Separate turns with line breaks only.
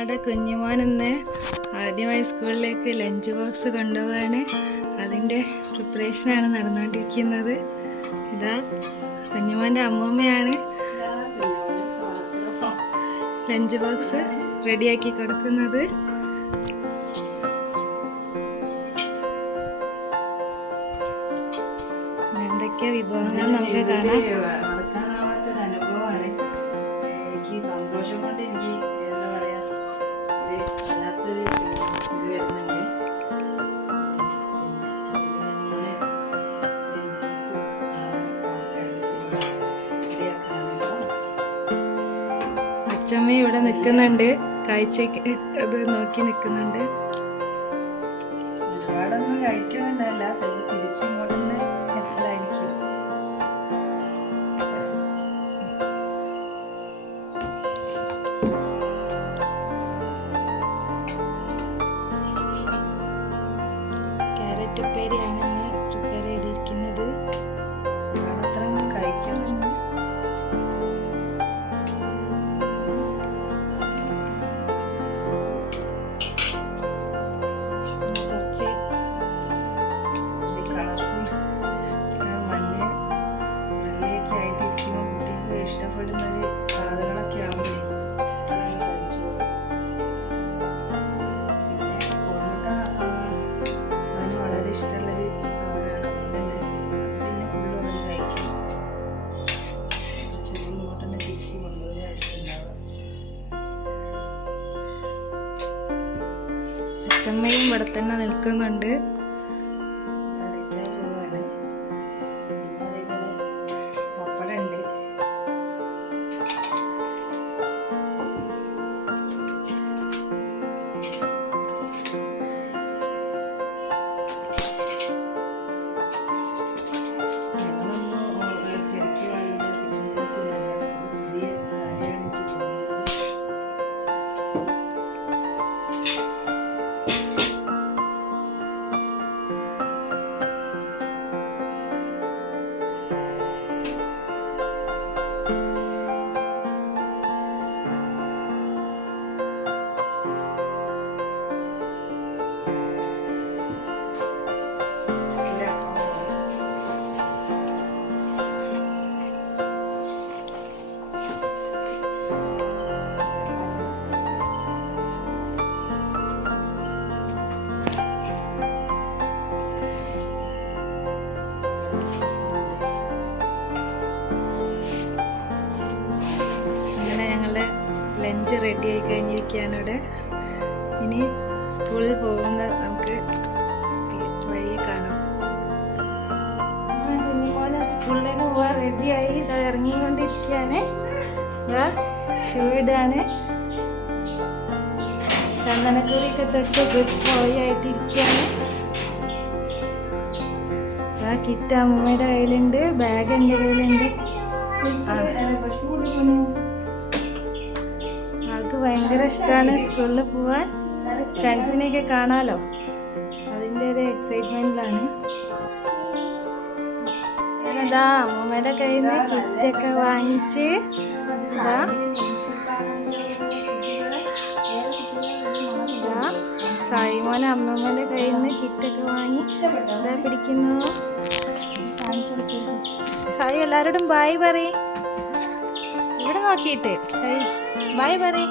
ഞങ്ങളുടെ കുഞ്ഞുമോൻ ഇന്ന് ആദ്യമായി സ്കൂളിലേക്ക് ലഞ്ച് ബോക്സ് കൊണ്ടുപോവാണ്. അതിന്റെ പ്രിപ്പറേഷനാണ് നടന്നുകൊണ്ടിരിക്കുന്നത്. ഇതാ കുഞ്ഞുമോന്റെ അമ്മൂമ്മയാണ് ലഞ്ച് ബോക്സ് റെഡിയാക്കി കൊടുക്കുന്നത്. എന്തൊക്കെയാ വിഭവങ്ങൾ നമുക്ക് കാണാം. അച്ചമ്മ ഇവിടെ നിൽക്കുന്നുണ്ട്. കാഴ്ചക്ക് അത് നോക്കി നിൽക്കുന്നുണ്ട്.
ഒരുപാടൊന്നും കഴിക്കുന്നുണ്ടല്ല. തിരിച്ചിങ്ങോട്ട് തന്നെ എത്തലായിരിക്കും.
ക്യാരറ്റ് ഉപ്പേരിയാണ്
ഒരു കളറുകളൊക്കെ ആവുമ്പോൾ കുട്ടികളങ്ങ് കഴിച്ചോളും. പിന്നെ കോഴിമുട്ട അവന് വളരെ ഇഷ്ടമുള്ളൊരു സാധനമാണ്. അതുകൊണ്ട് തന്നെ അത് പിന്നെ ഫുള്ളും അവന് കഴിക്കും. ചോറ് ഇങ്ങോട്ട് തന്നെ തിരിച്ച് കൊണ്ടുവരുമായിരിക്കും ഉണ്ടാവുക
അച്ചമ്മയും ഇവിടെ തന്നെ നിൽക്കുന്നുണ്ട്. ലഞ്ച് റെഡി ആയി കഴിഞ്ഞിരിക്കുകയാണ് ഇവിടെ. ഇനി സ്കൂളിൽ പോകുന്ന നമുക്ക് വഴിയെ കാണാം. കുഞ്ഞുമോനെ സ്കൂളിലേക്ക് പോകാൻ റെഡിയായി ഇത് ഇറങ്ങിക്കൊണ്ടിരിക്കുകയാണ്. ഷൂഡാണ് ഷൂ ഇടാണ് ചന്ദനക്കുറിയൊക്കെ തൊട്ട് ഗുഡ് ബോയ് ആയിട്ടിരിക്കുകയാണ്. ആ കിറ്റ് അമ്മയുടെ കയ്യിലുണ്ട്. ബാഗ് എന്റെ കയ്യിലുണ്ട്. ആ. ഭയങ്കര ഇഷ്ടമാണ് സ്കൂളിൽ പോവാൻ. ഫ്രണ്ട്സിനെയൊക്കെ കാണാലോ? അതിന്റെ ഒരു എക്സൈറ്റ്മെന്റിലാണ് ഞാനതാ അമ്മമ്മയുടെ കയ്യിൽ നിന്ന് കിറ്റൊക്കെ വാങ്ങിച്ച് ഇതാ. സായിമോൻ അമ്മമ്മയുടെ കയ്യിൽ നിന്ന് കിറ്റൊക്കെ വാങ്ങി ഇതാ പിടിക്കുന്നു. സായി എല്ലാവരോടും ബായ് പറയ്. ഇവിടെ നോക്കിയിട്ട് കൈ ബായ് പറയ്.